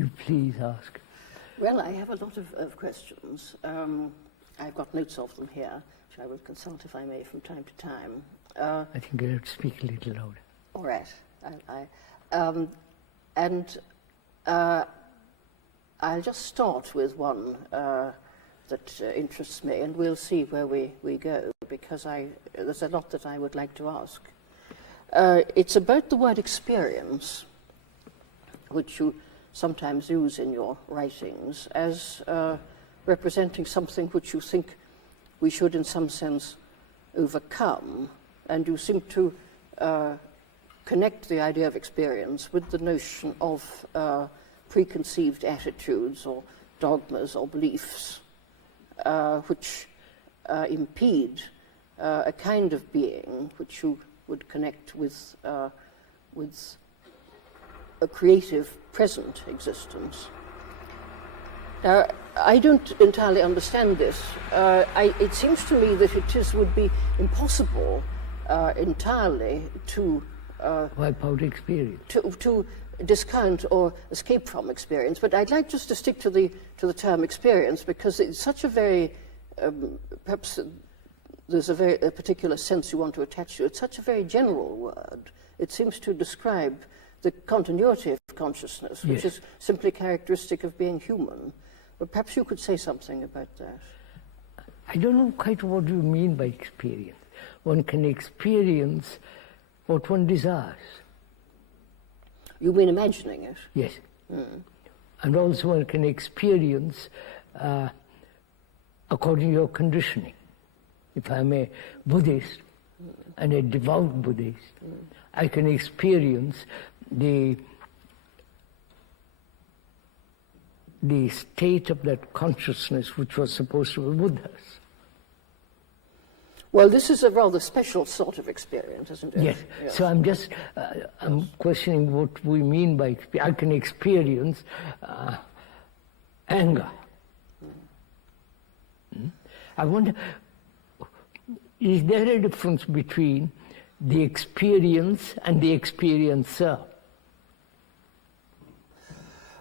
you please ask. Well, I have a lot of questions. I've got notes of them here, which I will consult, if I may, from time to time. I think you have to speak a little louder. All right. I'll just start with one that interests me, and we'll see where we go, because there's a lot that I would like to ask. It's about the word experience, which you sometimes use in your writings as representing something which you think we should in some sense overcome, and you seem to connect the idea of experience with the notion of preconceived attitudes or dogmas or beliefs which impede a kind of being which you would connect with a creative present existence. Now, I don't entirely understand this. It seems to me that would be impossible entirely to wipe out experience, to discount or escape from experience. But I'd like just to stick to the term experience, because it's such a very perhaps there's a particular sense you want to attach to it. It's such a very general word. It seems to describe the continuity of consciousness, which is simply characteristic of being human. But perhaps you could say something about that. I don't know quite what you mean by experience. One can experience what one desires. You mean imagining it? Yes. And also one can experience according to your conditioning. If I'm a Buddhist and a devout Buddhist, I can experience the state of that consciousness which was supposed to be Buddha's. Well, this is a rather special sort of experience, isn't it? Yes. So I'm just I'm questioning what we mean by I can experience anger. I wonder, is there a difference between the experience and the experiencer?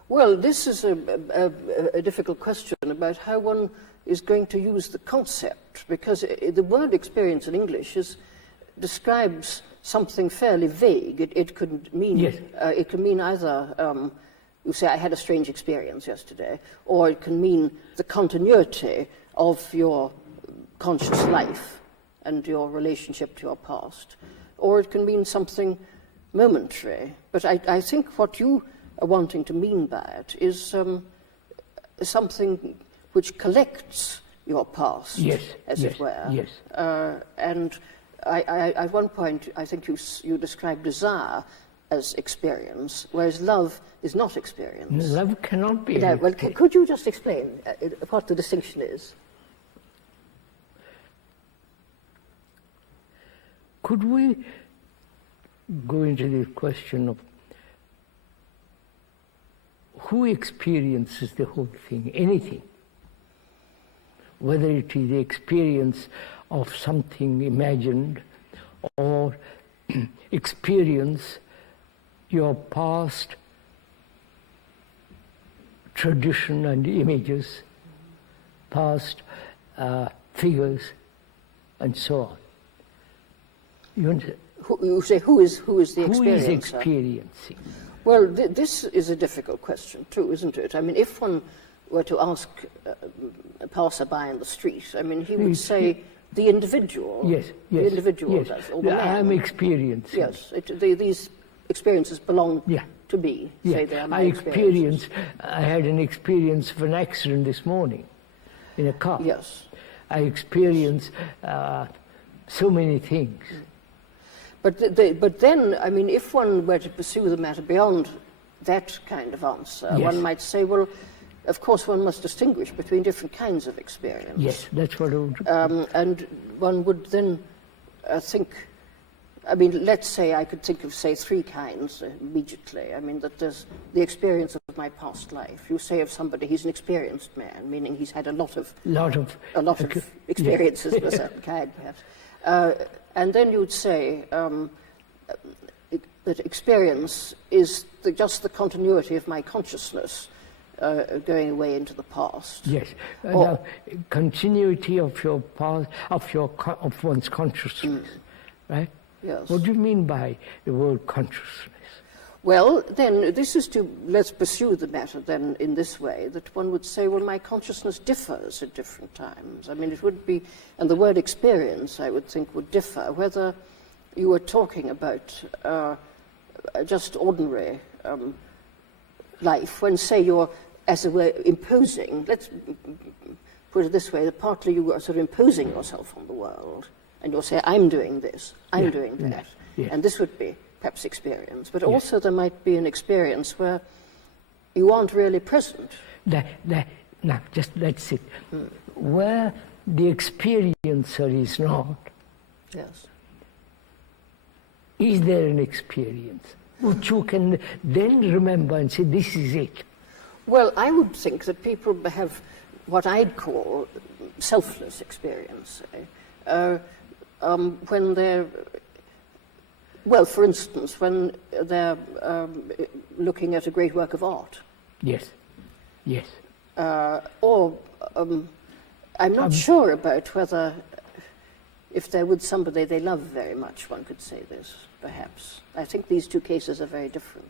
Well, this is a difficult question about how one is going to use the concept, because the word experience in English describes something fairly vague. It could mean it can mean either you say I had a strange experience yesterday, or it can mean the continuity of your conscious life and your relationship to your past, or it can mean something momentary. But I think what you are wanting to mean by it is something which collects your past, as it were. Yes. And at one point, I think you described desire as experience, whereas love is not experience. Love cannot be. Well, could you just explain what the distinction is? Could we go into the question of who experiences the whole thing, anything? Whether it is the experience of something imagined or experience your past tradition and images, past figures, and so on. You say who is the experiencer? Who is experiencing? Well, this is a difficult question too, isn't it? I mean, if one were to ask a passerby in the street, I mean, he would say the individual. Yes. The individual does. Or the man. I'm experiencing. Yes, these experiences belong to me. Yeah. Say they are my experiences. I had an experience of an accident this morning in a car. Yes. I experienced so many things. But then, I mean, if one were to pursue the matter beyond that kind of answer, one might say, well, of course one must distinguish between different kinds of experience. Yes, that's what I would do. And one would then think, I mean, let's say I could think of, say, three kinds immediately. I mean, that there's the experience of my past life. You say of somebody, he's an experienced man, meaning he's had a lot of experiences of a certain kind, perhaps. And then you'd say, that experience is just the continuity of my consciousness going away into the past. Yes, now, continuity of your past, of one's consciousness, right? Yes. What do you mean by the word consciousness? Well, then, let's pursue the matter then in this way, that one would say, well, my consciousness differs at different times. I mean, it would be, and the word experience, I would think, would differ, whether you were talking about just ordinary life, when, say, you're, as it were, imposing, let's put it this way, that partly you are sort of imposing yourself on the world, and you'll say, I'm doing this, I'm doing that, and this would be perhaps experience, but also there might be an experience where you aren't really present. Now, just that's it. Where the experiencer is not, is there an experience which you can then remember and say, this is it? Well, I would think that people have what I'd call selfless experience. When they're, well, for instance, when they're looking at a great work of art. Yes, yes. Or I'm not sure about whether, if they're with somebody they love very much, one could say this, perhaps. I think these two cases are very different.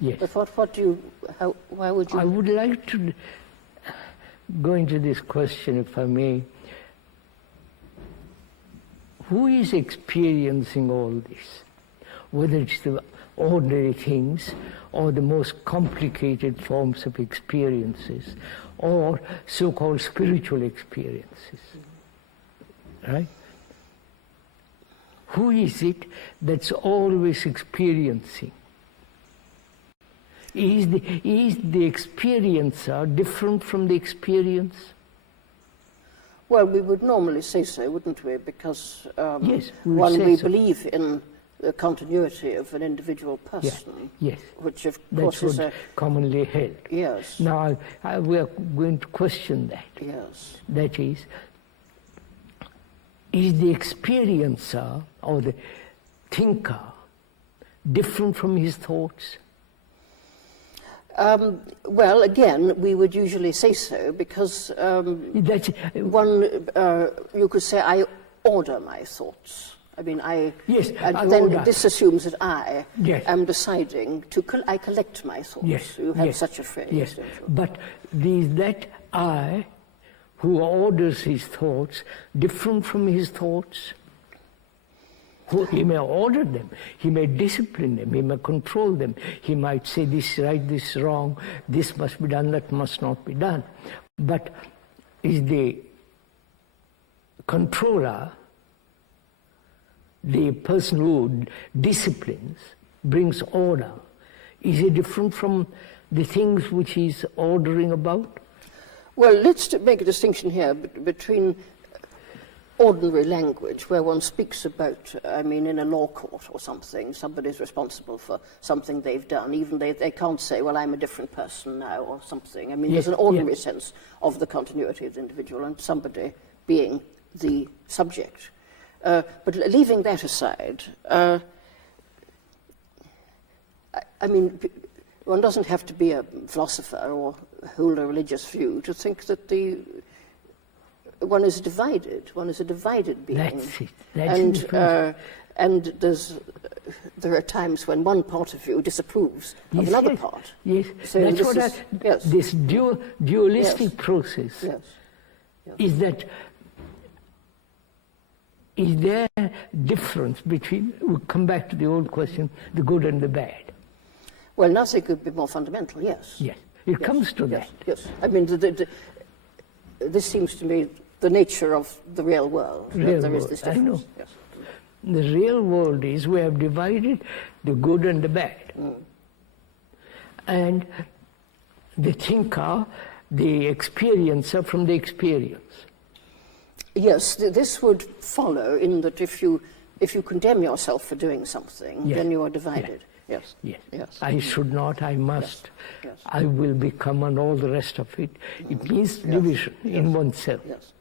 Yes. But what do you, why would you? I would like to go into this question, if I may. Who is experiencing all this? Whether it's the ordinary things or the most complicated forms of experiences or so-called spiritual experiences, right? Who is it that's always experiencing? Is the experiencer different from the experience? Well, we would normally say so, wouldn't we? Because yes, we believe in the continuity of an individual person, which of course is commonly held. Yes. Now we are going to question that. Yes. That is the experiencer or the thinker different from his thoughts? Well, again, we would usually say so because you could say, I order my thoughts. I mean, this assumes that I am deciding to, I collect my thoughts. Yes. You have such a phrase. Yes, but is that I who orders his thoughts different from his thoughts? He may order them, he may discipline them, he may control them, he might say this is right, this is wrong, this must be done, that must not be done. But is the controller, the person who disciplines, brings order, is it different from the things which he's ordering about? Well, let's make a distinction here between ordinary language, where one speaks about, I mean, in a law court or something, somebody's responsible for something they've done. Even they can't say, well, I'm a different person now or something. I mean, there's an ordinary sense of the continuity of the individual and somebody being the subject. But leaving that aside, I mean, one doesn't have to be a philosopher or hold a religious view to think that one is divided. One is a divided being. That's it. And there are times when one part of you disapproves of another part. Yes, so that's what this dualistic process is that. Is there a difference between, we'll come back to the old question, the good and the bad? Well, nothing could be more fundamental, yes. Yes, it comes to that. Yes, I mean, this seems to me the nature of the real world. There is this difference. I know. Yes. The real world is we have divided the good and the bad. And the thinker, the experiencer from the experience. Yes, this would follow in that if you condemn yourself for doing something, then you are divided. Yes. I should not, I must, Yes. I will become, and all the rest of it. It means division in oneself. Yes.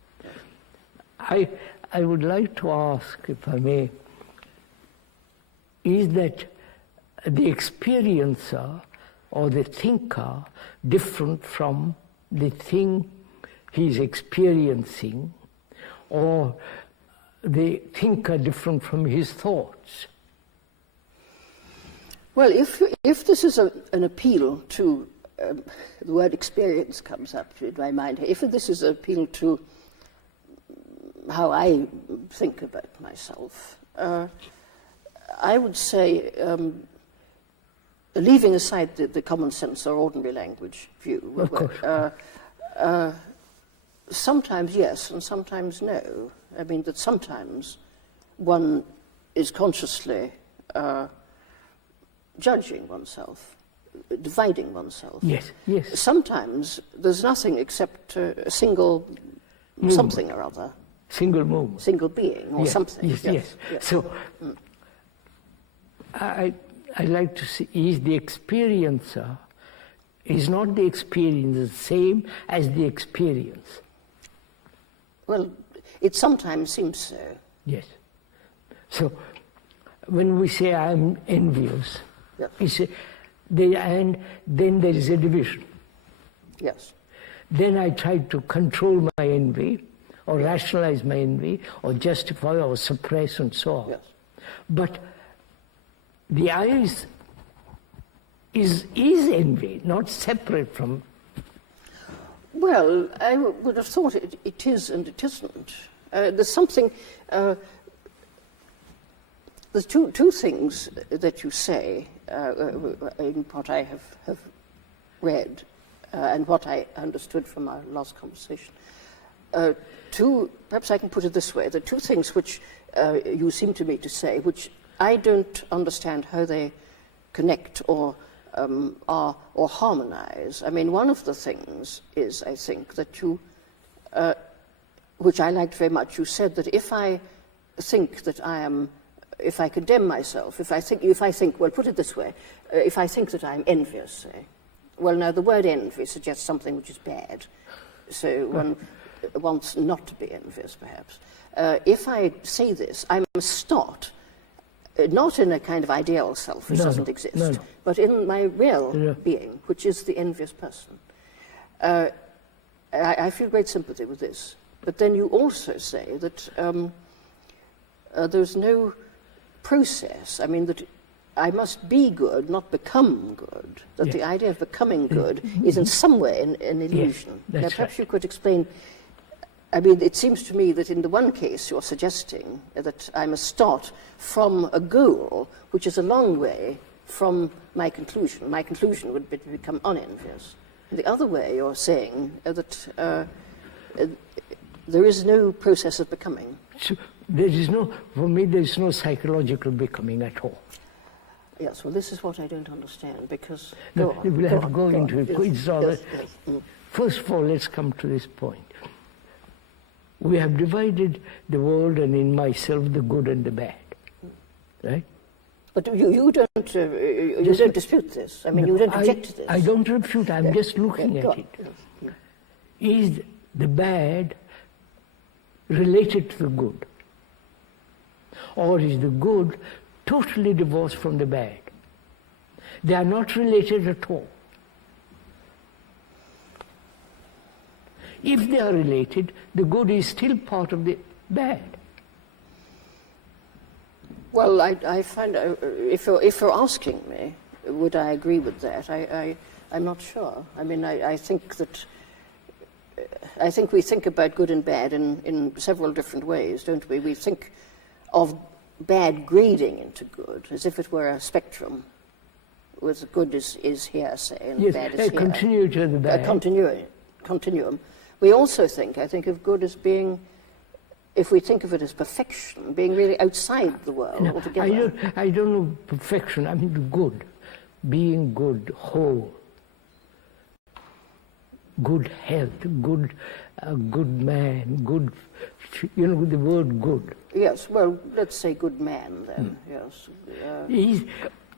I would like to ask, if I may, is that the experiencer or the thinker different from the thing he's experiencing, or the thinker different from his thoughts? Well, if this is an appeal to, the word experience comes up in my mind, if this is an appeal to how I think about myself, I would say, leaving aside the common sense or ordinary language view, Of course. Sometimes yes and sometimes no. I mean that sometimes one is consciously judging oneself, dividing oneself. Yes, yes. Sometimes there's nothing except a single something or other. Single movement. Single being or Yes, something. Yes. So, I like to see, is the experiencer, is not the experience the same as the experience? Well, it sometimes seems so. Yes. So, when we say I'm envious, Yes. we say, and then there is a division. Yes. Then I try to control my envy, or rationalize my envy, or justify or suppress and so on. Yes. But the Iris is envy, not separate from. Well, I would have thought it is and it isn't. There's something. There's two things that you say in what I have read and what I understood from our last conversation. Perhaps I can put it this way: the two things which you seem to me to say, which I don't understand how they connect or harmonize. I mean, one of the things is, I think, that you, which I liked very much. You said that if I think that if I condemn myself, if I think, well, put it this way, if I think that I'm envious, say, well, now the word envy suggests something which is bad, so one wants not to be envious, perhaps. If I say this, I must start, not in a kind of ideal self which doesn't exist, but in my real being, which is the envious person. I feel great sympathy with this. But then you also say that there's no process. I mean, that I must be good, not become good. That the idea of becoming good is in some way an illusion. Yes, now, perhaps you could explain. I mean, it seems to me that in the one case you're suggesting that I must start from a goal which is a long way from my conclusion. My conclusion would be to become unenvious. The other way you're saying that there is no process of becoming. So for me, there is no psychological becoming at all. Yes, well, this is what I don't understand, because... We'll have to go into it. Yes. First of all, let's come to this point. We have divided the world and in myself the good and the bad, right? But you don't dispute this. I mean, you don't object to this. I don't refute. I'm just looking at it. Is the bad related to the good, or is the good totally divorced from the bad? They are not related at all. If they are related, the good is still part of the bad. Well, I find, if you're asking me, would I agree with that? I'm not sure. I mean, I think we think about good and bad in several different ways, don't we? We think of bad grading into good, as if it were a spectrum, with good is here, say, and bad is here. Continuity of the bad. Continuum. We also think, I think, of good as being, if we think of it as perfection, being really outside the world altogether. I don't know perfection. I mean the good, being good, whole, good health, good man, good. You know the word good. Yes. Well, let's say good man then. Yes.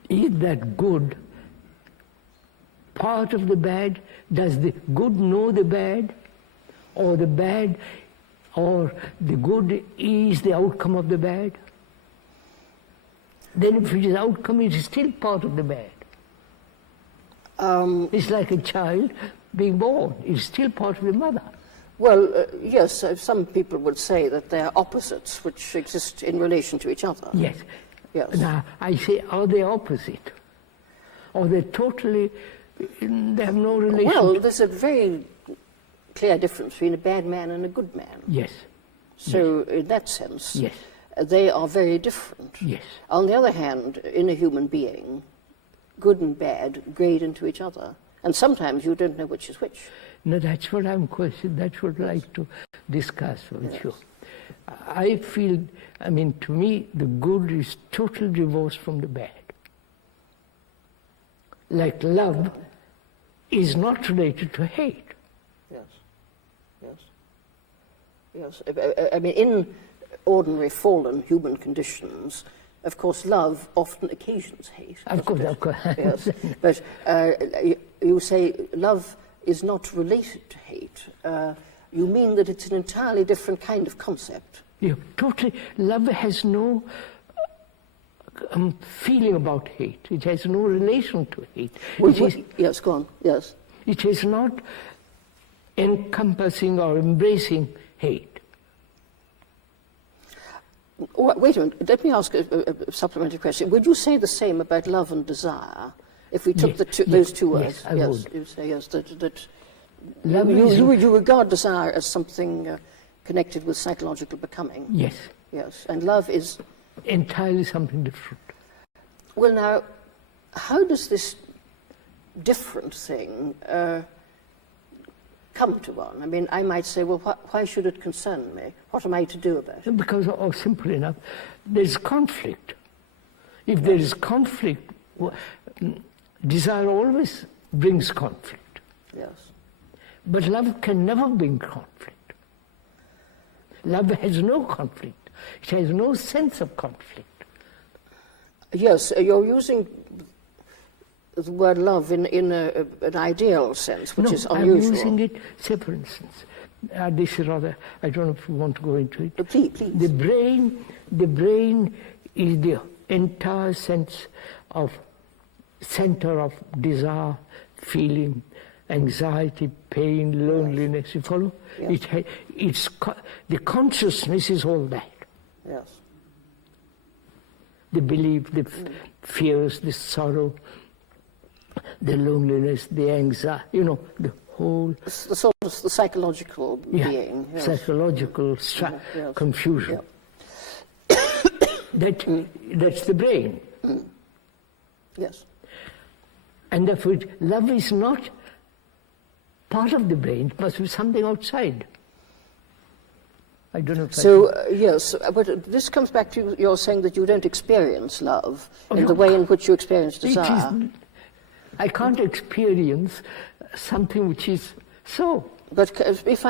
Is that good part of the bad? Does the good know the bad? Or the bad, or the good is the outcome of the bad? then if it is outcome, it is still part of the bad. It's like a child being born. It's still part of the mother. Well, yes, some people would say that they are opposites which exist in relation to each other. Yes. Yes. Now, I say, are they opposite? Or they totally, they have no relation? Well, there's a very clear difference between a bad man and a good man. Yes. So, in that sense, Yes. They are very different. Yes. On the other hand, in a human being, good and bad grade into each other. And sometimes you don't know which is which. No, that's what I'm questioning. That's what I'd like to discuss with you. I feel, I mean, to me, the good is total divorce from the bad. Like love is not related to hate. Yes, yes, yes. I mean, in ordinary fallen human conditions, of course, love often occasions hate. Of course. Yes, but you say love is not related to hate. You mean that it's an entirely different kind of concept? Yeah, totally. Love has no feeling about hate. It has no relation to hate. Yes, go on. Yes. It is not encompassing or embracing hate. Wait a minute. Let me ask a supplementary question. Would you say the same about love and desire? If we took those two words, yes, I would. You say yes. That Love you regard desire as something connected with psychological becoming. Yes. Yes, and love is entirely something different. Well, now, how does this different thing come to one? I mean, I might say, well, why should it concern me? What am I to do about it? Because, simple enough, there's conflict. If there is conflict, desire always brings conflict. Yes. But love can never bring conflict. Love has no conflict. It has no sense of conflict. Yes, you're using the word love in an ideal sense, which is unusual. I'm using it, say for instance, this is rather, I don't know if you want to go into it. Please. The brain is the entire sense of center of desire, feeling, anxiety, pain, loneliness. You follow? Yes. The consciousness is all that. Yes. The belief, the fears, the sorrow, the loneliness, the anxiety, the whole... The sort of the psychological being. Yes. Psychological confusion. Yeah. That's the brain. Yes. And therefore, love is not part of the brain. It must be something outside. I don't know if yes, but this comes back to your saying that you don't experience love in the way in which you experience desire. I can't experience something which is so. But if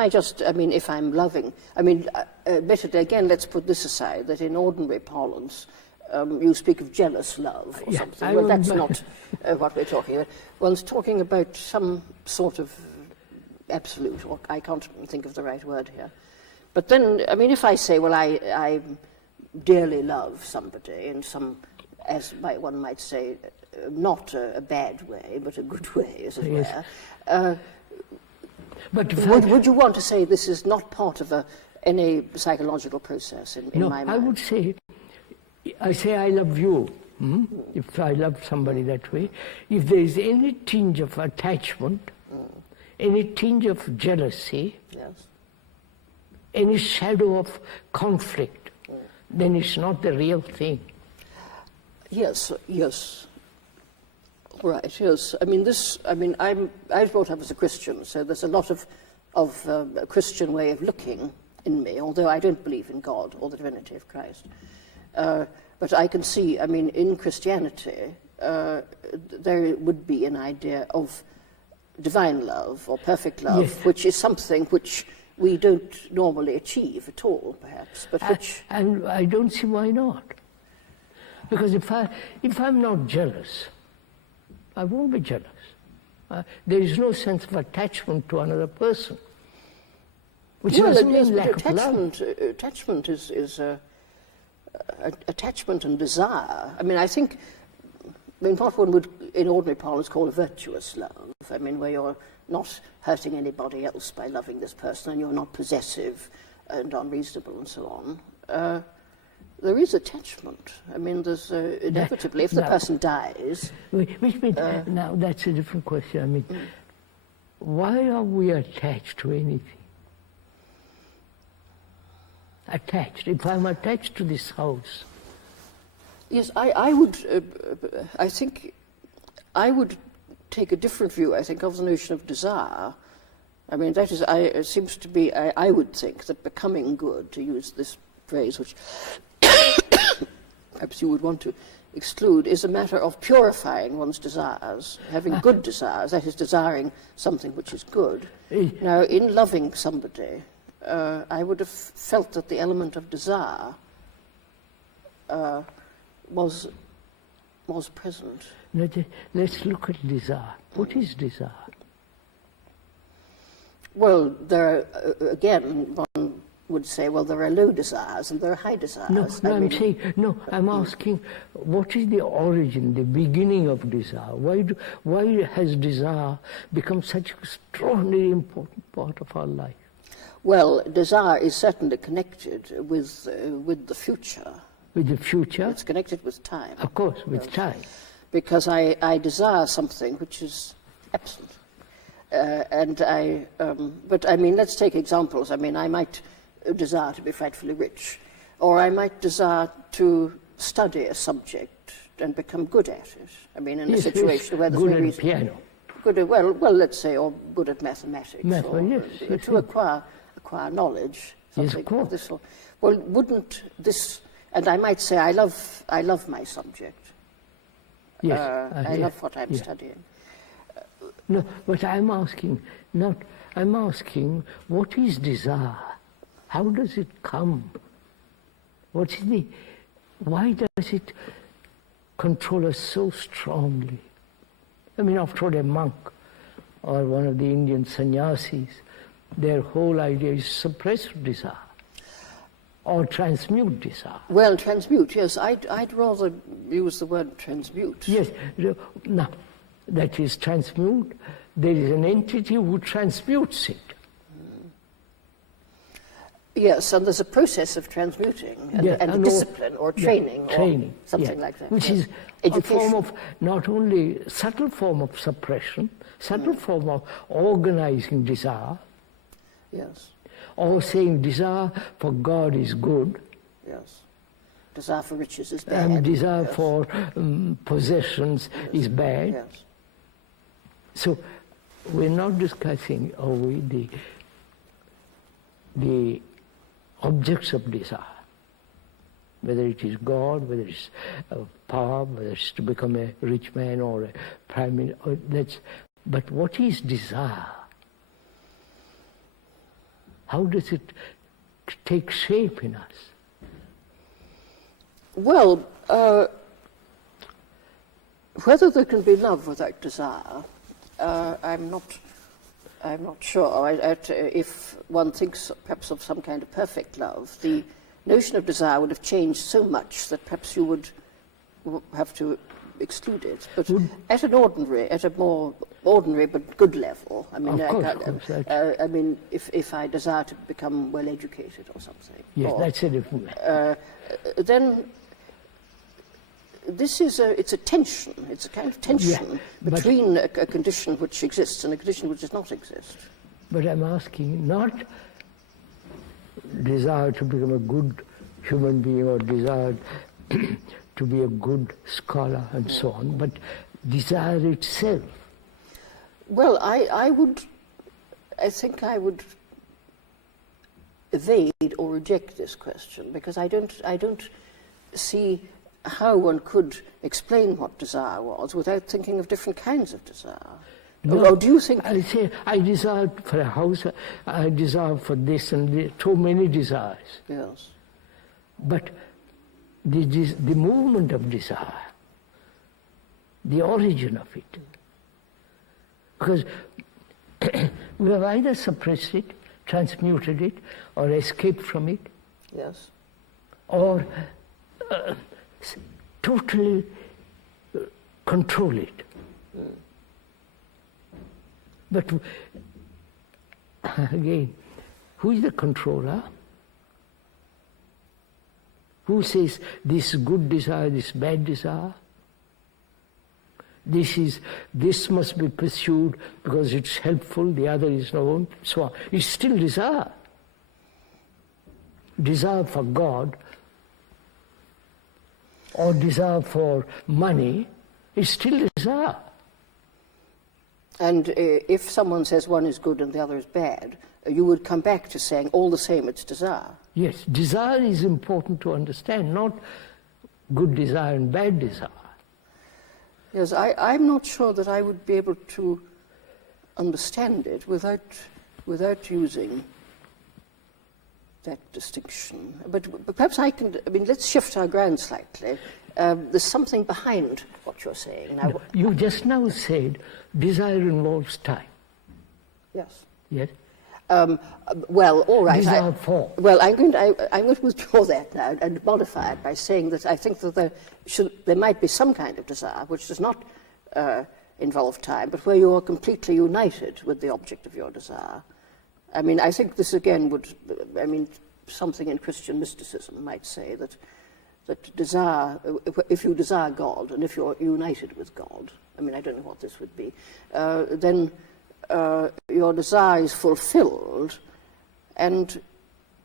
I'm loving, admittedly, again, let's put this aside, that in ordinary parlance, you speak of jealous love or something. Well, that's not what we're talking about. One's talking about some sort of absolute, or I can't think of the right word here. But then, if I say, well, I dearly love somebody in some, as one might say, not a bad way, but a good way, as it were. But would you want to say this is not part of any psychological process in my mind? I would say, I love you. If I love somebody that way, if there is any tinge of attachment, any tinge of jealousy, any shadow of conflict, then it's not the real thing. Yes. Right, yes. I was brought up as a Christian, so there's a lot of a Christian way of looking in me, although I don't believe in God or the divinity of Christ. But I can see, in Christianity, there would be an idea of divine love or perfect love, which is something which we don't normally achieve at all, perhaps, but which... And I don't see why not. Because if I'm not jealous, I won't be jealous. There is no sense of attachment to another person, which doesn't mean lack of love. Attachment is attachment and desire. I mean, I think, what one would, in ordinary parlance, call a virtuous love. I mean, where you're not hurting anybody else by loving this person, and you're not possessive and unreasonable and so on. There is attachment. I mean, there's inevitably, if the person dies... Now, that's a different question. I mean, why are we attached to anything? Attached. If I'm attached to this house... Yes, I would, I think, I would take a different view, I think, of the notion of desire. I mean, that is, it seems to be, I would think that becoming good, to use this phrase, which perhaps you would want to exclude, is a matter of purifying one's desires, having good desires, that is, desiring something which is good. Now, in loving somebody, I would have felt that the element of desire was present. Let's look at desire. What is desire? Well, there are, again, one would say, well, there are low desires and there are high desires. I'm asking, what is the origin, the beginning of desire? Why has desire become such an extraordinarily important part of our life? Well, desire is certainly connected with the future. With the future? It's connected with time. Of course, with time. Because I desire something which is absent. But I mean, let's take examples. I mean, I might desire to be frightfully rich, or I might desire to study a subject and become good at it. I mean, in a situation where there's no reason. Good at piano. Good at, well, let's say, or good at mathematics. To acquire knowledge. Yes, of course. Of this sort. Well, wouldn't this? And I might say, I love my subject. Yes, I love what I'm studying. No, but I'm asking, what is desire? How does it come? Why does it control us so strongly? I mean, after all, a monk or one of the Indian sannyasis, their whole idea is suppress desire or transmute desire. Well, transmute, yes. I'd rather use the word transmute. Yes. Now, that is transmute. There is an entity who transmutes it. Yes, and there's a process of transmuting and a discipline or training or something like that. Which is a form of, not only subtle form of suppression, subtle form of organizing desire. Yes. Or saying desire for God is good. Yes. Desire for riches is bad. And desire for possessions is bad. Yes. So we're not discussing, the objects of desire, whether it is God, whether it's power, whether it's to become a rich man or a prime minister. But what is desire? How does it take shape in us? Well, whether there can be love without desire, I'm not sure. If one thinks perhaps of some kind of perfect love, the notion of desire would have changed so much that perhaps you would have to exclude it. But at a more ordinary but good level, I mean, I mean, if I desire to become well educated or something, that's a different way. Then this is it's a tension. It's a kind of tension between a condition which exists and a condition which does not exist. But I'm asking not desire to become a good human being or desire to be a good scholar and so on, but desire itself. Well, I think I would evade or reject this question because I don't see how one could explain what desire was without thinking of different kinds of desire. No, or do you think... I say, I desire for a house, I desire for this and so many desires. Yes. But the movement of desire, the origin of it, because we have either suppressed it, transmuted it, or escaped from it. Yes. Or totally control it. But again, who is the controller? Who says this good desire, this bad desire? This must be pursued because it's helpful, the other is not, so on. It's still desire. Desire for God or desire for money is still desire. And if someone says one is good and the other is bad, you would come back to saying all the same it's desire. Yes, desire is important to understand, not good desire and bad desire. Yes, I'm not sure that I would be able to understand it without using that distinction. But perhaps I can, let's shift our ground slightly. There's something behind what you're saying. Now, No, you just now said desire involves time. yes. Yes? Well, all right. Desire for. Well, I'm going to withdraw that now and modify it by saying that I think that there might be some kind of desire which does not involve time, but where you are completely united with the object of your desire. I think this again would, something in Christian mysticism might say that desire, if you desire God and if you're united with God, I don't know what this would be, then your desire is fulfilled and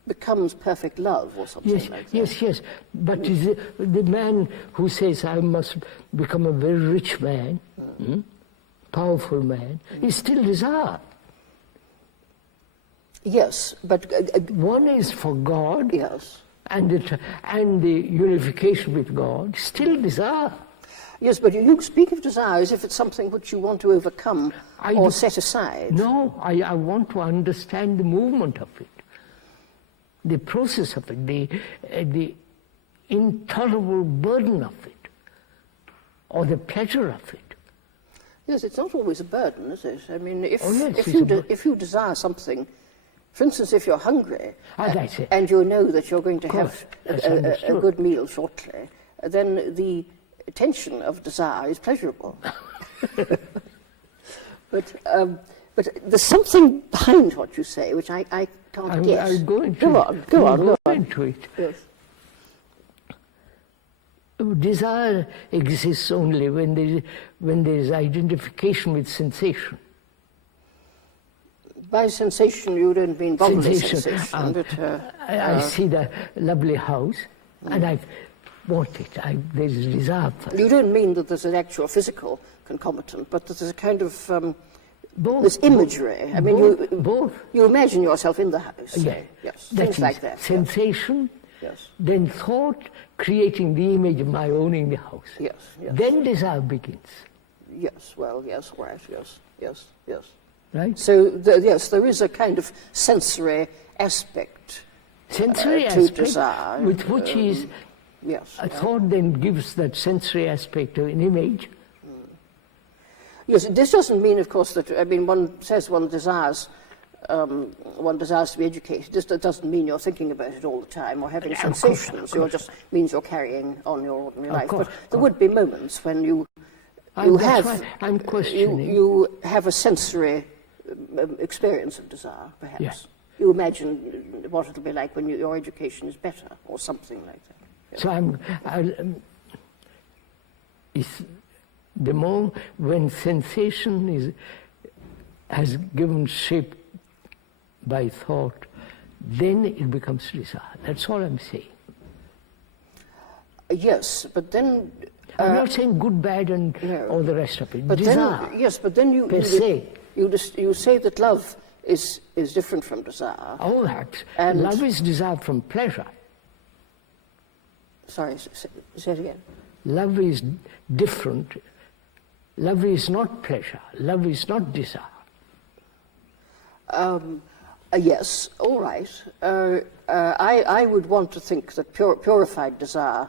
becomes perfect love or something like that. Yes. But is the man who says, I must become a very rich man, powerful man, is still desire. Yes, but... one is for God, yes. and the unification with God, still desire. Yes, but you speak of desire as if it's something which you want to overcome or set aside. No, I want to understand the movement of it, the process of it, the intolerable burden of it, or the pleasure of it. Yes, it's not always a burden, is it? If you desire something, for instance, if you're hungry that's it. and you know that you're going to have That's a good meal shortly, then the tension of desire is pleasurable. But there's something behind what you say which I can't guess. I'll go into Go on. into it. Yes. Desire exists only when there is identification with sensation. By sensation, you don't mean bodily sensation, but... I see the lovely house, and I want it. There is desire for it. You don't mean that there's an actual physical concomitant, but that there's a kind of... Both. There's imagery. Both. You imagine yourself in the house. Yeah. Yes. That Things like that. Sensation, Yes. then thought, creating the image of my own in the house. Yes. Then desire begins. Yes. Well. Yes. Right. Yes. Right? So there is a kind of sensory aspect. Sensory to aspect, desire, with which is Yes. a thought then gives that sensory aspect of an image. Yes, this doesn't mean, of course, that, one says one desires to be educated. This doesn't mean you're thinking about it all the time or having sensations. It just means you're carrying on your ordinary life. But there would be moments when you have I'm questioning. you have a sensory experience of desire, perhaps. Yeah. You imagine what it'll be like when your education is better or something like that. Yeah. So it's the more when sensation has given shape by thought, then it becomes desire. That's all I'm saying. Yes, but then... I'm not saying good, bad, and all the rest of it. But desire. But then you say that love is different from desire. Oh, that. Love is desire from pleasure. Sorry, say it again. Love is different. Love is not pleasure. Love is not desire. Yes, all right. I would want to think that purified desire.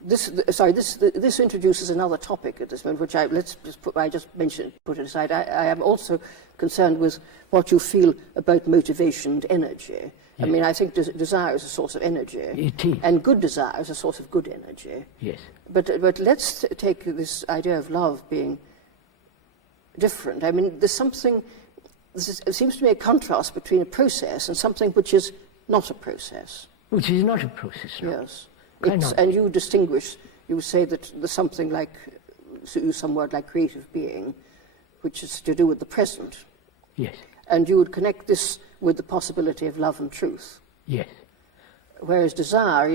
This introduces another topic at this moment, which I just mentioned, put it aside. I am also concerned with what you feel about motivation and energy. I mean, I think desire is a source of energy. It is. And good desire is a source of good energy. Yes. But let's take this idea of love being different. I mean, there's something, it seems to me a contrast between a process and something which is not a process. Which is not a process, no. Yes. Why not? And you distinguish, you say that there's something like, so use some word like creative being, which is to do with the present. Yes. And you would connect this with the possibility of love and truth. Yes. Whereas desire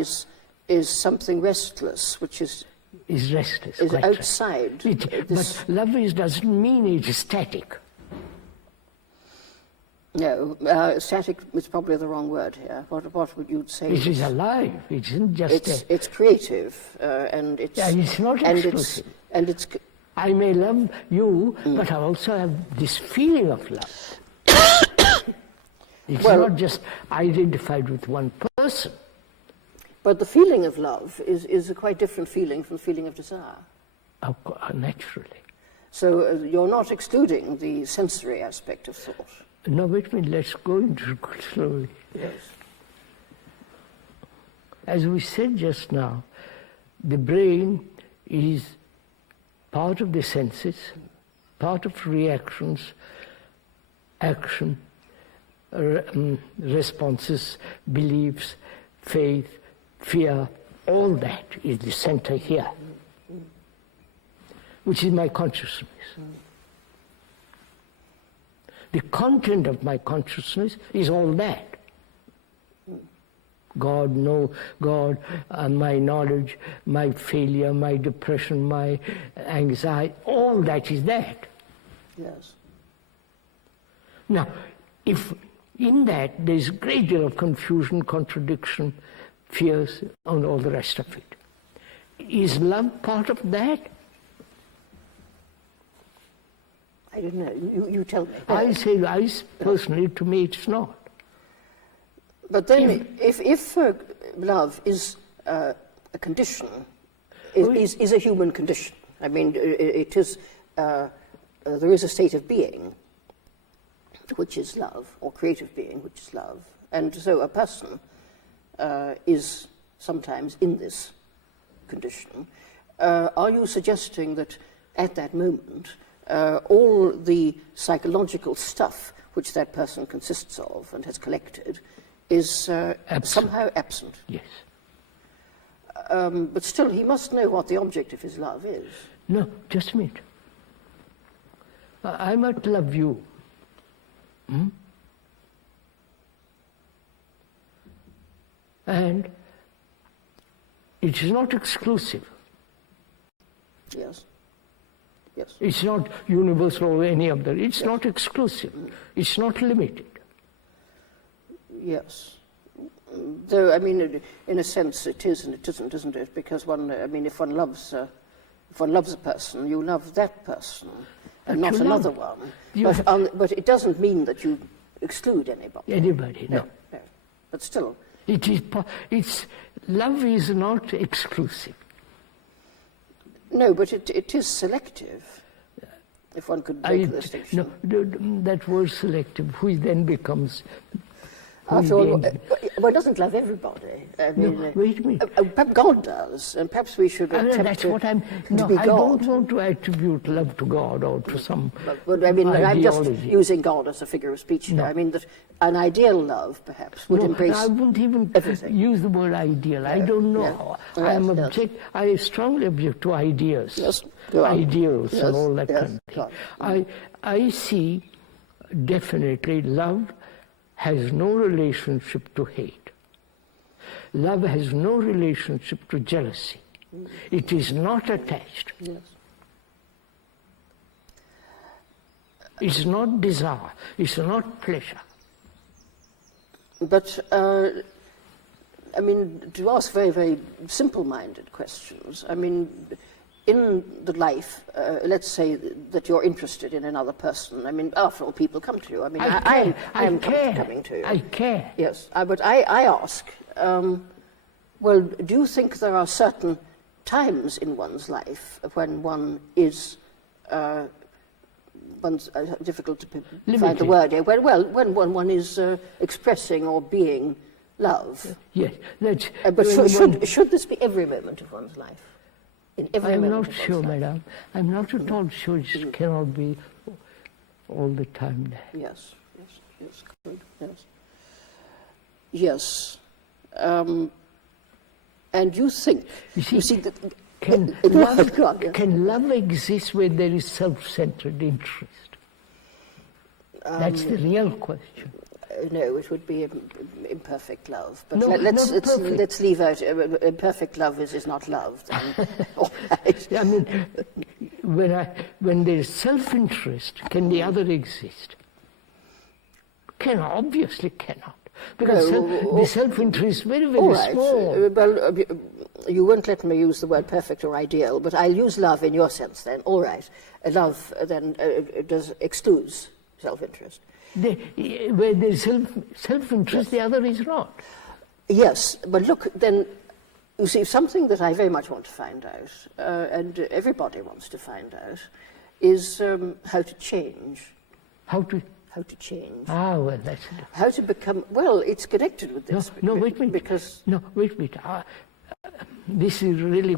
is something restless, which is restless. Is quite outside. Right. But love doesn't mean it's static. No, static is probably the wrong word here. What would you say? It is alive. It isn't just. It's creative, and it's. And it's not exclusive. I may love you, but I also have this feeling of love. It's not just identified with one person. But the feeling of love is a quite different feeling from the feeling of desire. Naturally. So you're not excluding the sensory aspect of thought. No, wait a minute, let's go into it slowly. Yes. As we said just now, the brain is part of the senses, part of reactions, action, responses, beliefs, faith, fear, all that is the center here, which is my consciousness. The content of my consciousness is all that. God, my knowledge, my failure, my depression, my anxiety, all that is that. Yes. Now, if in that there's a great deal of confusion, contradiction, fears, and all the rest of it, is love part of that? I don't know. You tell me. I personally, to me, it's not. But then, if love is a condition, is a human condition. I mean, it is. There is a state of being, which is love, or creative being, which is love, and so a person is sometimes in this condition. Are you suggesting that at that moment, all the psychological stuff which that person consists of and has collected is somehow absent? Yes. But still, he must know what the object of his love is. No, just a minute. I might love you. And it is not exclusive. Yes. Yes. It's not universal or any other. It's not exclusive. It's not limited. Yes. Though, I mean, in a sense, it is and it isn't, isn't it? Because if one loves a person, you love that person and not another one. But it doesn't mean that you exclude anybody. Anybody, no. No. But still. Love is not exclusive. No, but it is selective, if one could make a distinction. No, that word selective, which then becomes... After all, it doesn't love everybody. I mean, no, wait a minute. Perhaps God does, and perhaps we should attempt to be God. I don't want to attribute love to God or to some But I mean, I'm just ideology. using God as a figure of speech here. No. I mean, that an ideal love, perhaps, would embrace I wouldn't even everything. use the word ideal. I don't know. Yes. I strongly object to ideas. Yes. Go on. Ideals Yes. and all that Yes. kind of thing. I see definitely love has no relationship to hate. Love has no relationship to jealousy. It is not attached. Yes. It's not desire. It's not pleasure. But, I mean, to ask very, very simple-minded questions, I mean, in the life, let's say that you're interested in another person. I mean, after all, people come to you. I mean, I am coming to you. I care. Yes, but I ask, well, do you think there are certain times in one's life when one is one's difficult to find the word here. When one is expressing or being love. Yes, that's... but should this be every moment of one's life? In every I'm moment not of sure, one's life? madam. I'm not at all sure it cannot be all the time there. Yes, good, yes. Yes. And you think... You see that... Can love exist where there is self-centered interest? That's the real question. No, it would be imperfect love. But No, let's leave out imperfect love is not love. All right. I mean, when there is self-interest, can the other exist? Obviously cannot. Because the self-interest is very, very small. Well, you won't let me use the word perfect or ideal, but I'll use love in your sense then. All right. Love then excludes self-interest. Where there's self-interest, the other is not. Yes, but look, then, you see, something that I very much want to find out, and everybody wants to find out, is how to change. How to change. Ah, well, that's... How to become... Well, it's connected with this. No, wait a minute. Because... No, wait a minute. This is a really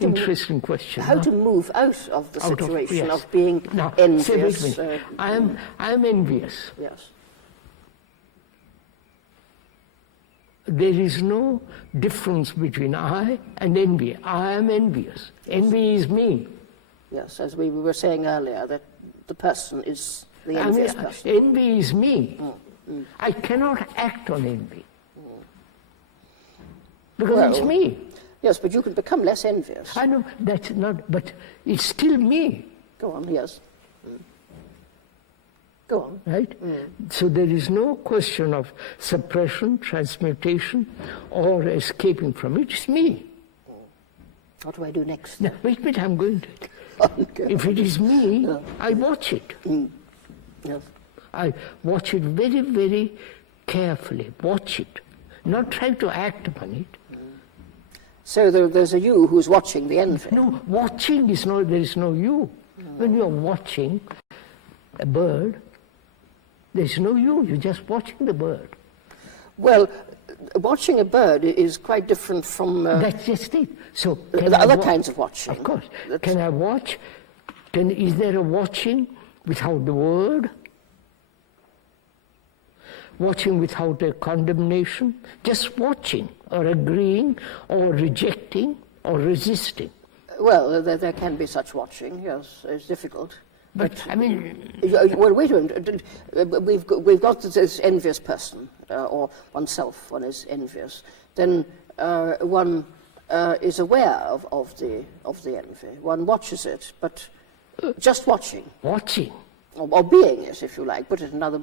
interesting question. How to move out of the situation of being envious. I am envious. Yes. There is no difference between I and envy. I am envious. Yes. Envy is me. Yes, as we were saying earlier, that the person is the envious person. Envy is me. I cannot act on envy. Because it's me. Yes, but you could become less envious. I know, that's not, but it's still me. Go on, yes. Go on. Right? So there is no question of suppression, transmutation, or escaping from it. It's me. What do I do next? Now, wait a minute, I'm going to... If it is me, I watch it. Yes. I watch it very, very carefully. Watch it. Not try to act upon it. So there's a you who's watching the envy. No, watching is no, there is no you. When you're watching a bird, there's no you, you're just watching the bird. Well, watching a bird is quite different from... That's just it. So the other kinds of watching. Of course. Can I watch? Is there a watching without the word? Watching without a condemnation? Just watching, or agreeing, or rejecting, or resisting. Well, there can be such watching, yes, it's difficult. But I mean... Well, wait a minute. We've got this envious person, or oneself, one is envious. Then one is aware of the envy. One watches it, but just watching. Watching. Or being it, if you like. Put it another...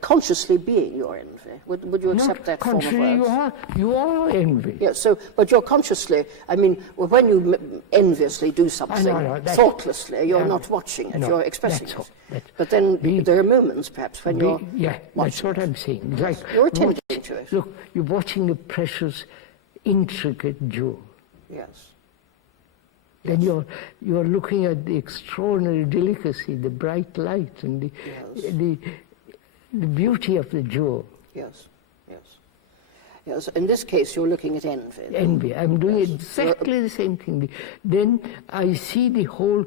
consciously being your envy. Would you accept that form of words? You are envy. Yes, so, but you're consciously... I mean, when you enviously do something thoughtlessly, you're not watching it, you're expressing it. But then there are moments, perhaps, when you're that's what I'm saying. It's like you're attending to it. Look, you're watching a precious, intricate jewel. Yes. Then you're looking at the extraordinary delicacy, the bright light, and the beauty of the jewel. Yes, yes. Yes, in this case you're looking at envy. Envy. I'm doing exactly the same thing. Then I see the whole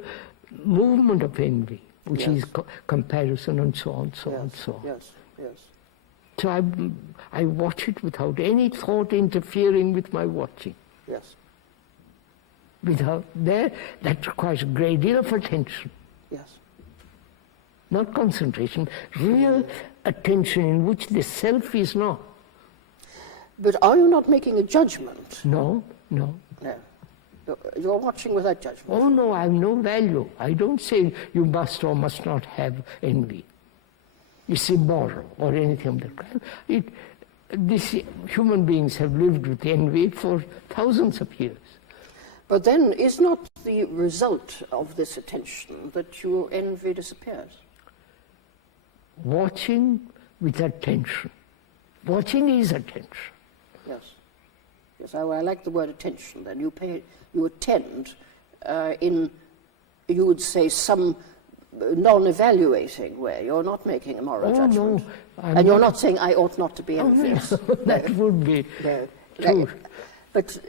movement of envy, which is comparison and so on, so on, so on. Yes, yes. So I watch it without any thought interfering with my watching. Yes. That requires a great deal of attention. Yes. Not concentration, real attention in which the self is not. But are you not making a judgment? No. You're watching without judgment. Oh no, I have no value. I don't say you must or must not have envy. It's immoral or anything of that kind. These human beings have lived with envy for thousands of years. But then is not the result of this attention that your envy disappears? Watching with attention. Watching is attention. Yes. Yes, I like the word attention then. You attend in, you would say, some non-evaluating way. You're not making a moral judgment. No, and you're not saying, I ought not to be envious. No, that would be true. But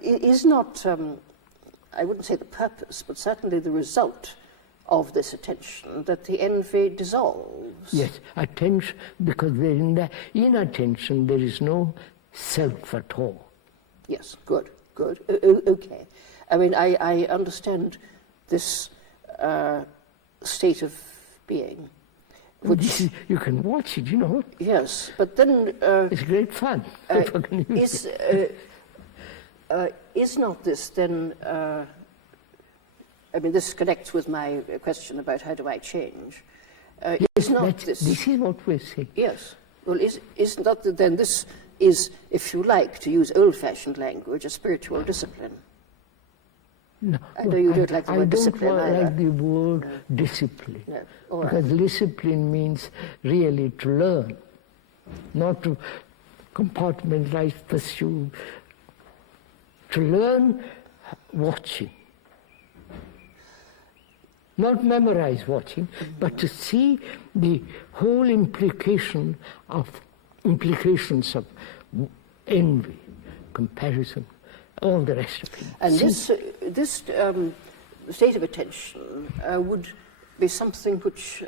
it is not, I wouldn't say the purpose, but certainly the result of this attention, that the envy dissolves. Yes, attention, because in attention there is no self at all. Yes, good. Okay. I mean, I understand this state of being. Which you can watch it, you know. Yes, but then... it's great fun. Is not this then... I mean, this connects with my question about how do I change. This is what we're saying. Yes. Well, is not that then this is, if you like, to use old-fashioned language, a spiritual discipline? No, I know you don't like the word discipline either. I don't like the word discipline. No. All right. Because discipline means really to learn, not to compartmentalize, pursue. To learn watching. Not memorize watching, but to see the whole implications of envy, comparison, all the rest of it. And this state of attention would be something which,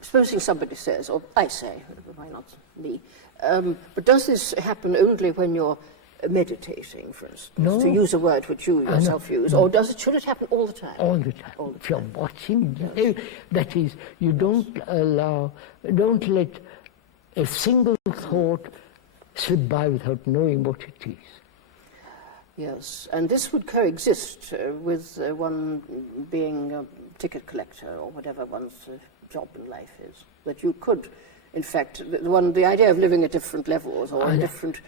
supposing somebody says, or I say, why not me, but does this happen only when you're meditating, for instance, no. to use a word which you yourself use, or should it happen all the time? All the time. If you're watching, that is, you don't let a single thought slip by without knowing what it is. Yes, and this would coexist with one being a ticket collector or whatever one's job in life is. That you could, in fact, the idea of living at different levels or in different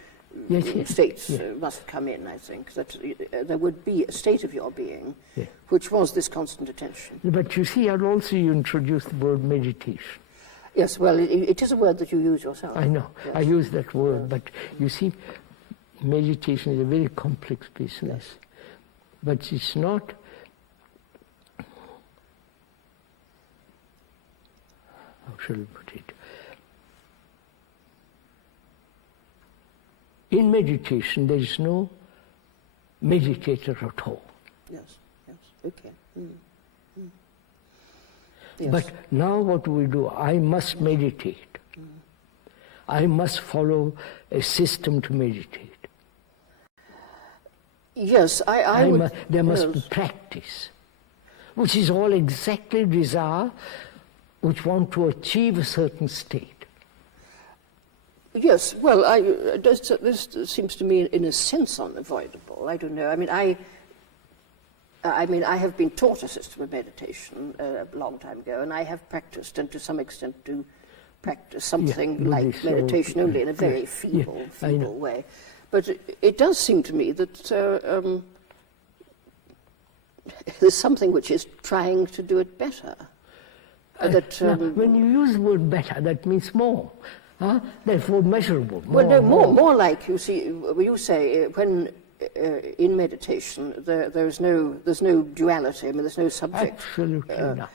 states must come in, I think, that there would be a state of your being which was this constant attention. But you see, I'd also introduce the word meditation. Yes, well, it is a word that you use yourself. I know, yes. I use that word, but you see, meditation is a very complex business. Yes. But it's not... How shall I put it? In meditation, there is no meditator at all. Yes, okay. Yes. But now what we do, I must meditate. I must follow a system to meditate. Yes, there must be practice, which is all exactly desire, which want to achieve a certain state. Yes, well, this seems to me, in a sense, unavoidable. I don't know. I mean, I have been taught a system of meditation a long time ago, and I have practiced, and to some extent do practice something like meditation, only in a very feeble way. But it does seem to me that there's something which is trying to do it better. When you use the word better, that means more. Therefore measurable. More like, you see, you say, when in meditation there's no duality, there's no subject. Absolutely not.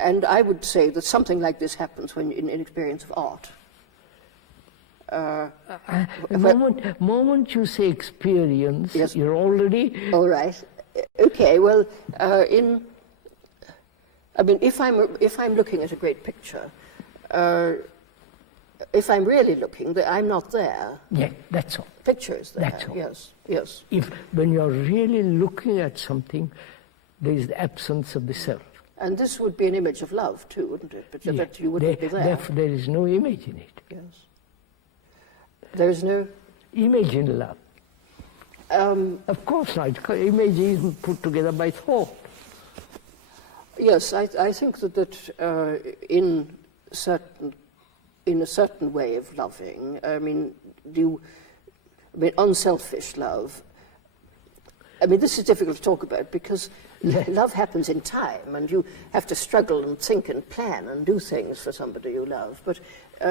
And I would say that something like this happens when in experience of art. The moment you say experience, yes. You're already... All right. Okay, well, if I'm looking at a great picture, if I'm really looking, I'm not there. Yeah, that's all. Picture is there. That's all. Yes. When you're really looking at something, there is the absence of the self. And this would be an image of love too, wouldn't it? But that you wouldn't be there. Therefore, there is no image in it. Yes. There is no image in love. Of course not. Image isn't put together by thought. Yes, I think that in a certain way of loving, unselfish love. This is difficult to talk about because love happens in time, and you have to struggle and think and plan and do things for somebody you love. But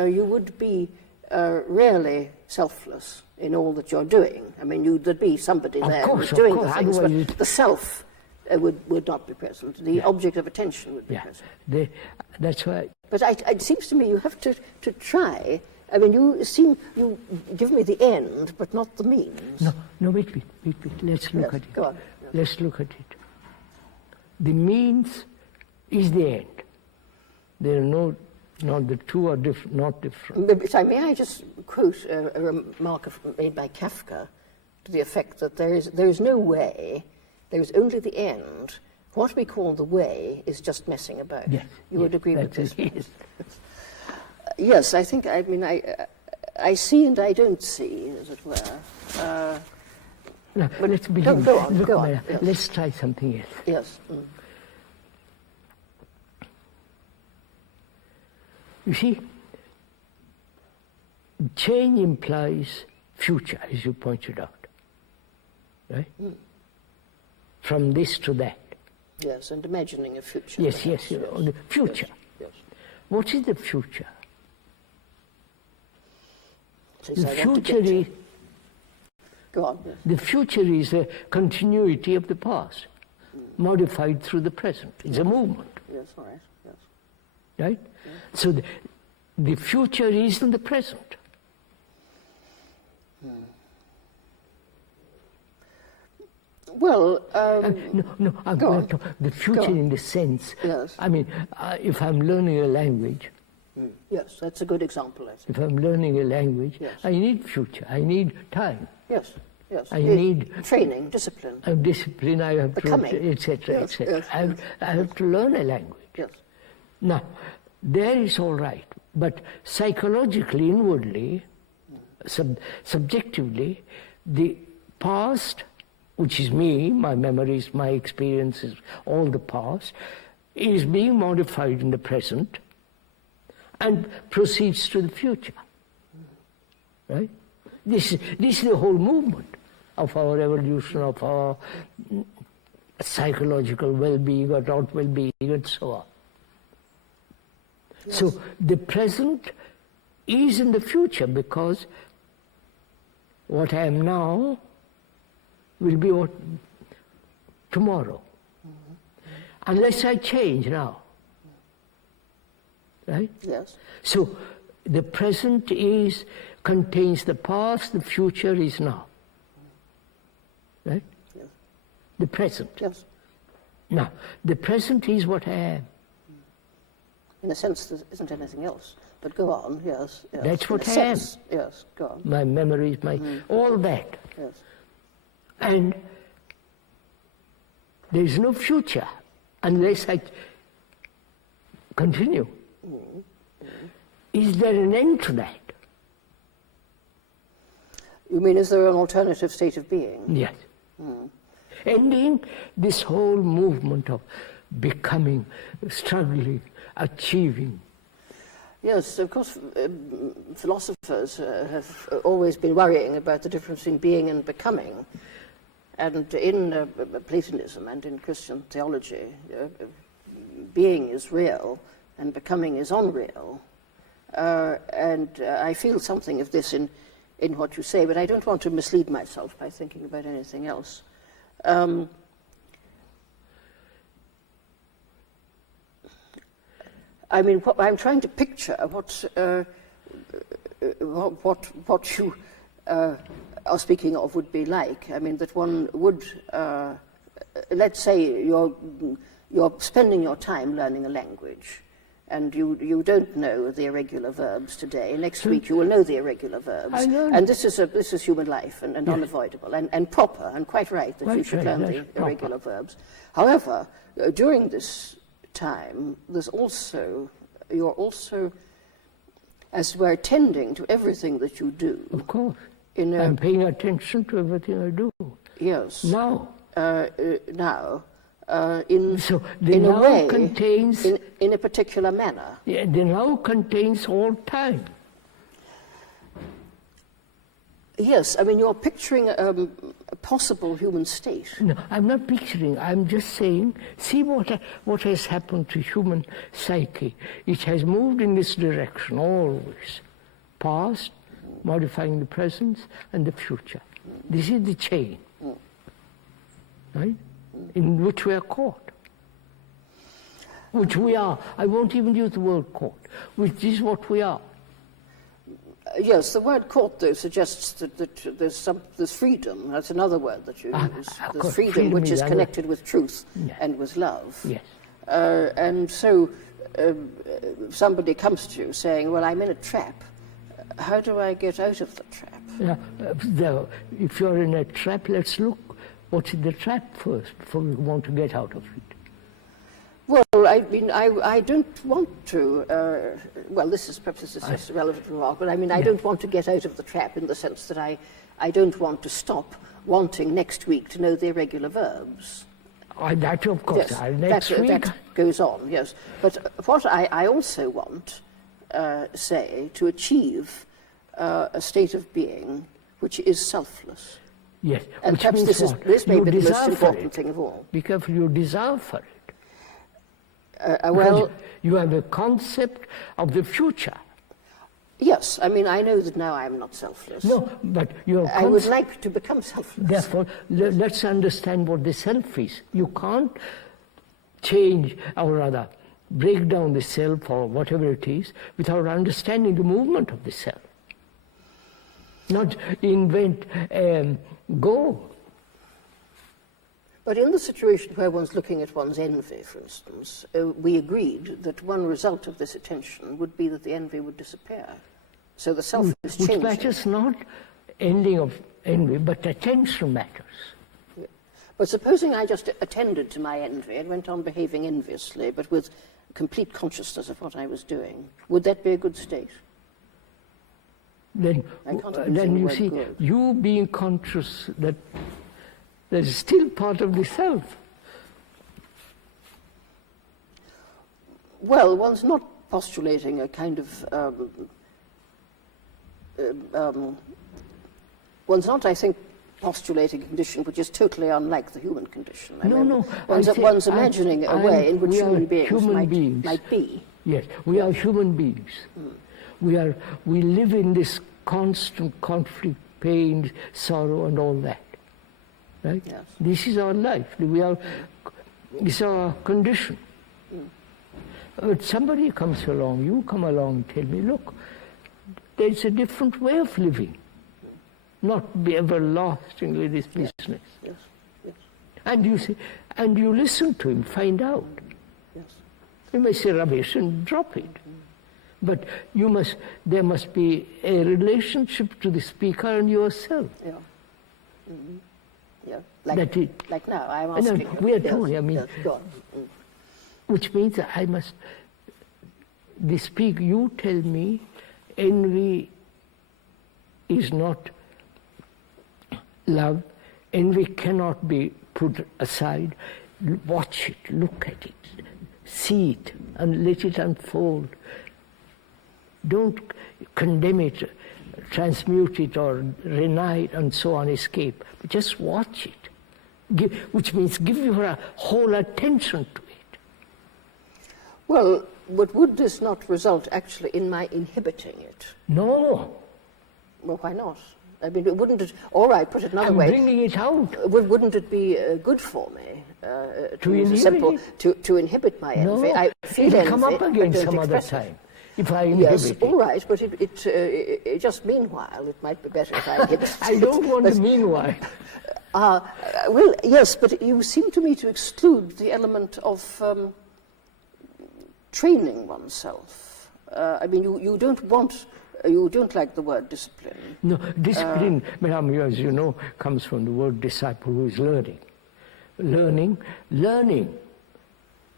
you would be really selfless in all that you're doing. There'd be somebody there who's doing the things, but the self would not be present. The object of attention would be present. That's why. But it seems to me you have to try. I mean, you give me the end, but not the means. No, wait. Let's look at it. Go on. Let's look at it. The means is the end. There are not the two are not different. Sorry, may I just quote a remark made by Kafka to the effect that there is no way, there is only the end. What we call the way is just messing about. Yes, you would agree with this? Yes. Yes, I think, I mean, I see and I don't see, as it were. No, but let's begin. Go on. Yes. Let's try something else. Yes. You see, change implies future, as you pointed out, right? From this to that. Yes, and imagining a future. Yes, the future. Yes. What is the future? The future is... Go on. Yes. The future is a continuity of the past, modified through the present. It's a movement. Yes, all right. Yes. Right? Yeah. So the future is in the present. Well, no, I'm going to the future in the sense. Yes. I mean, if I'm learning a language. Yes, that's a good example, I think. If I'm learning a language, yes. I need future. I need time. Yes. I need training, discipline. Discipline. I have to, etc., etc. I have to learn a language. Yes. Now, there is all right, but psychologically, inwardly, subjectively, the past, which is me, my memories, my experiences, all the past, is being modified in the present and proceeds to the future. Right? This is the whole movement of our evolution, of our psychological well-being or not well-being, and so on. Yes. So the present is in the future because what I am now will be what tomorrow. Unless I change now. Right? Yes. So the present contains the past, the future is now. Right? Yes. The present. Yes. Now, the present is what I am. In a sense, there isn't anything else. But go on, yes. That's what I am. Yes, go on. My memories, all that. Yes. And there is no future unless I continue. Is there an end to that? You mean, is there an alternative state of being? Yes. Ending this whole movement of becoming, struggling, achieving. Yes, of course, philosophers have always been worrying about the difference between being and becoming. And in Platonism and in Christian theology, being is real and becoming is unreal. And I feel something of this in what you say, but I don't want to mislead myself by thinking about anything else. I mean, I'm trying to picture what you are speaking of would be like. I mean, that one would, let's say you're spending your time learning a language, and you don't know the irregular verbs today. Next week you will know the irregular verbs. And this is human life and unavoidable and proper and quite right that you should learn the irregular verbs. However, during this time, you're also, as it were, attending to everything that you do. Of course. I'm paying attention to everything I do. Yes. Now. So in a way, contains, in a particular manner. Yeah, the now contains all time. Yes, I mean, you're picturing a possible human state. No, I'm not picturing. I'm just saying, see what has happened to human psyche. It has moved in this direction always. Past, modifying the present, and the future. This is the chain. Right? in which we are caught. Which we are. I won't even use the word caught, which is what we are. Yes, the word caught, though, suggests that there's freedom. That's another word that you use. There's freedom which is connected with truth and with love. Yes. And so somebody comes to you saying, well, I'm in a trap. How do I get out of the trap? If you're in a trap, let's look what's in the trap first before we want to get out of it. Well, I mean, I don't want to, well, this is just a relevant remark, but I mean, I don't want to get out of the trap in the sense that I don't want to stop wanting next week to know the irregular verbs. That, of course, yes, next week. That goes on, yes. But what I also want, say, to achieve a state of being which is selfless. Yes, and which perhaps means this may be the most important it. thing of all. Be careful, you desire for it. Well, you have a concept of the future. Yes, I mean, I know that now I'm not selfless. No, but I would like to become selfless. Therefore, let's understand what the self is. You can't change, or rather, break down the self or whatever it is without understanding the movement of the self. Not invent go. But in the situation where one's looking at one's envy, for instance, we agreed that one result of this attention would be that the envy would disappear. So the self is changing. Which matters not ending of envy, but attention matters. Yeah. But supposing I just attended to my envy and went on behaving enviously, but with complete consciousness of what I was doing, would that be a good state? Then you see, good. You being conscious that there's still part of the self. Well, one's not postulating a kind of... one's not, I think, postulating a condition which is totally unlike the human condition. One's imagining a way in which human beings might be. Yes, we are human beings. Mm. We live in this constant conflict, pain, sorrow, and all that. Right? Yes. This is our life. This is our condition. Mm. But somebody comes along, you come along and tell me, look, there's a different way of living. Not be everlastingly this business. Yes. Yes. And you say, and you listen to him, find out. Yes. You may say rubbish and drop it. But there must be a relationship to the speaker and yourself. Yeah. Mm-hmm. Yeah. Like now, I'm asking you. We are talking, I mean, yes, go on. Which means that you tell me envy is not love, envy cannot be put aside. Watch it, look at it, see it, and let it unfold. Don't condemn it, transmute it, or deny it, and so on, escape. But just watch it, which means give your whole attention to it. Well, but would this not result actually in my inhibiting it? No. Well, why not? I mean, wouldn't it, all right, put it another way. Bringing it out. Wouldn't it be good for me to inhibit my envy? No, I feel it'll envy, come up again some other time. If I inhibit it. All right, but it just meanwhile, it might be better if I inhibit it. I don't want to meanwhile. Well, yes, but you seem to me to exclude the element of training oneself. I mean, you don't like the word discipline. No, discipline, as you know, comes from the word disciple, who is learning. Learning,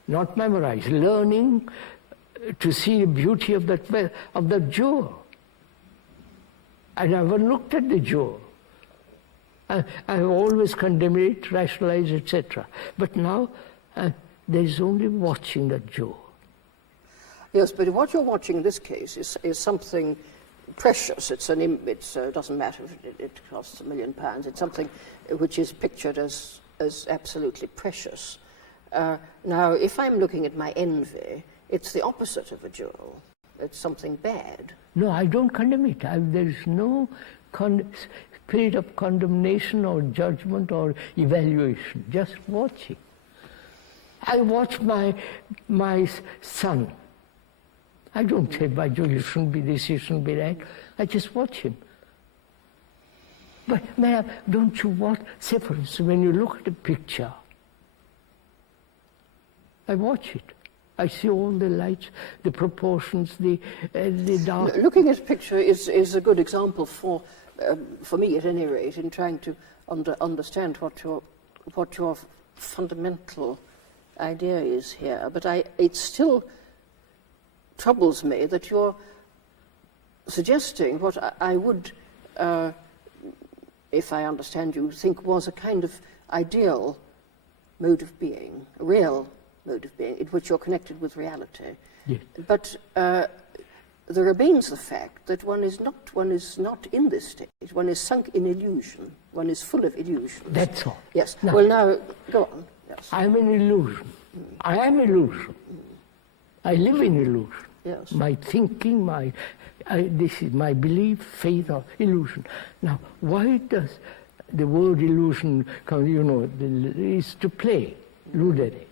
not memorize, learning to see the beauty of that jewel. I never looked at the jewel. I have always condemned it, rationalized, etc. But now there is only watching that jewel. Yes, but what you're watching in this case is something precious. It doesn't matter if it costs £1 million. It's something which is pictured as absolutely precious. Now, if I'm looking at my envy, it's the opposite of a jewel. It's something bad. No, I don't condemn it. There is no period of condemnation or judgment or evaluation, just watching. I watch my son. I don't say, by Joe, you shouldn't be this, you shouldn't be that. I just watch him. But, ma'am, don't you watch, say for instance, when you look at a picture, I watch it. I see all the lights, the proportions, the dark. Looking at a picture is a good example for me at any rate, in trying to understand what your fundamental idea is here. But it still troubles me that you're suggesting what I would, if I understand you, think was a kind of ideal mode of being, a real mode of being, in which you're connected with reality. Yes. But there remains the fact that one is not in this state. One is sunk in illusion. One is full of illusions. That's all. Yes. Now, well, now, go on. Yes. I'm an illusion. I am illusion. I live in illusion. Yes. My thinking, this is my belief, faith, or illusion. Now, why does the word illusion come, is to play, ludere.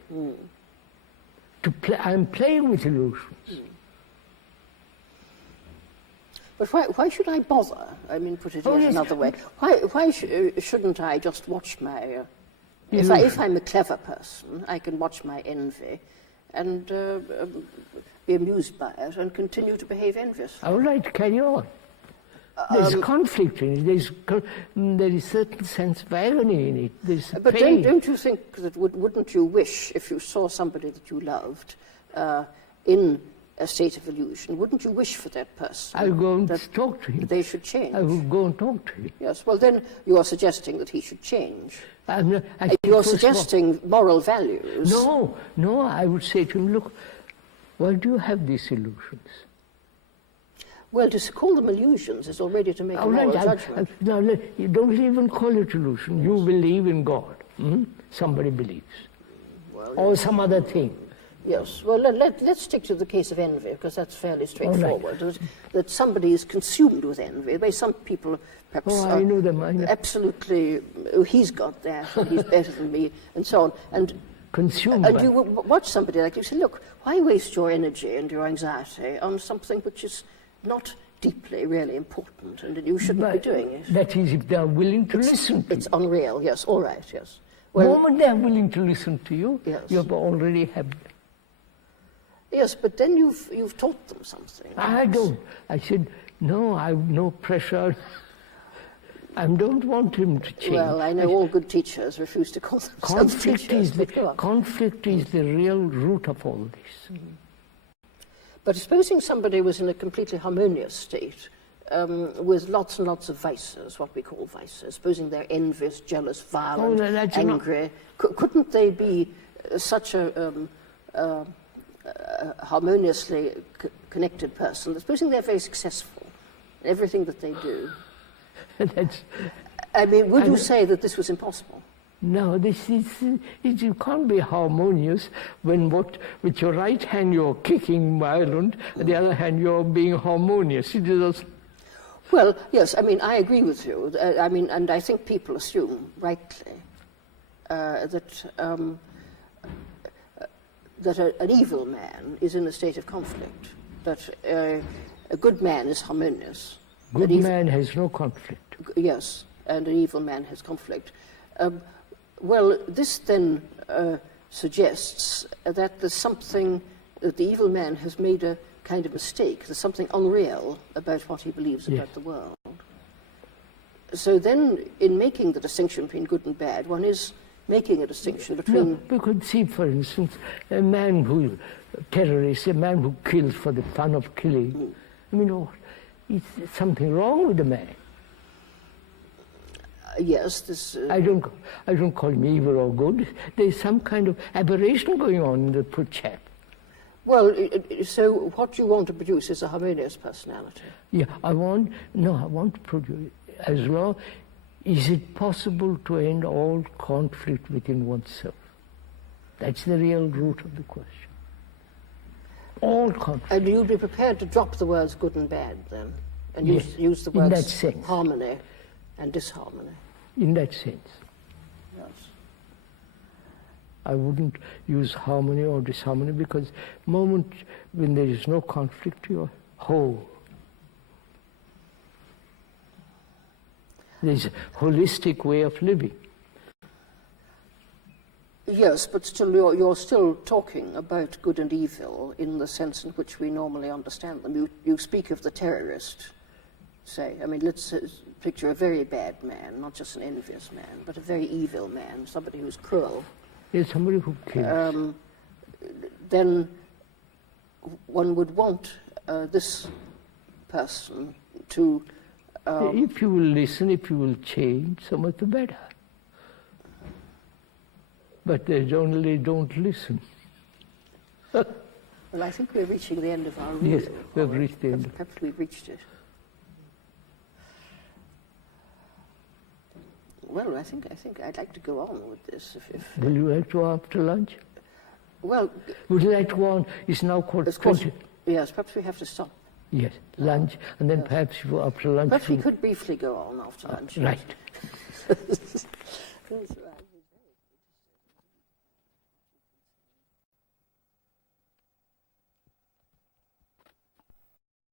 To play, I'm playing with illusions. But why should I bother? I mean, put it in another way. Why shouldn't I just watch my... If I'm a clever person, I can watch my envy and be amused by it and continue to behave enviously. All right, carry on. There's conflict in it. There is certain sense of agony in it. There's but pain. don't you think that wouldn't you wish, if you saw somebody that you loved in a state of illusion, wouldn't you wish for that person? I'll go and talk to him. They should change. I will go and talk to him. Yes, well then you are suggesting that he should change. I You're suggesting moral values. No, I would say to him, look, why do you have these illusions? Well, to call them illusions is already to make a moral judgment. Now, you don't even call it illusion. You believe in God. Somebody believes. Well, or some other thing. Yes. Well, let's stick to the case of envy, because that's fairly straightforward. Right. That somebody is consumed with envy. The way some people perhaps I know them. Absolutely, he's got that, and he's better than me, and so on. And consumed. And you watch somebody like you say, look, why waste your energy and your anxiety on something which is not deeply, really important, and you shouldn't be doing it. That is, if they are willing to listen to you. It's unreal, yes, all right, yes. Well, the moment they are willing to listen to you, yes. you have already had them. Yes, but then you've taught them something. I don't. I said, no, I have no pressure. I don't want him to change. Well, I know all good teachers refuse to call themselves teachers. Conflict is the real root of all this. Mm-hmm. But supposing somebody was in a completely harmonious state, with lots and lots of vices, what we call vices, supposing they're envious, jealous, violent, angry, couldn't they be such a harmoniously connected person, supposing they're very successful in everything that they do? I mean, would you say that this was impossible? No, you can't be harmonious when with your right hand you're kicking violent, and the other hand you're being harmonious. It is. Well, yes, I mean, I agree with you. I mean, and I think people assume, rightly, that an evil man is in a state of conflict, that a good man is harmonious. Good man has no conflict. Yes, and an evil man has conflict. Well, this then suggests that there's something, that the evil man has made a kind of mistake. There's something unreal about what he believes about the world. So then, in making the distinction between good and bad, one is making a distinction between... No, we could see, for instance, a man who terrorists, a man who kills for the fun of killing. I mean, is something wrong with the man. Yes, this... I don't call him evil or good. There's some kind of aberration going on in the poor chap. Well, so what you want to produce is a harmonious personality. Yeah, I want to produce, as long, is it possible to end all conflict within oneself? That's the real root of the question. All conflict. And you'd be prepared to drop the words good and bad then? And use the words harmony? And disharmony. In that sense. Yes. I wouldn't use harmony or disharmony because moment when there is no conflict, you are whole. There's a holistic way of living. Yes, but still you're still talking about good and evil in the sense in which we normally understand them. You speak of the terrorist, say. I mean, let's picture a very bad man, not just an envious man, but a very evil man, somebody who's cruel. Yes, somebody who kills. Then one would want this person to... if you will listen, if you will change, so much the better. But they generally don't listen. Well, I think we're reaching the end of our rule. Yes, we've reached the end. Perhaps we've reached it. Well, I think I'd like to go on with this. If Will you like to go after lunch? Well... Would you like to go on? It's now called... Yes, perhaps we have to stop. Yes, lunch, and then perhaps after lunch... Perhaps we could briefly go on after lunch. Right. That's right.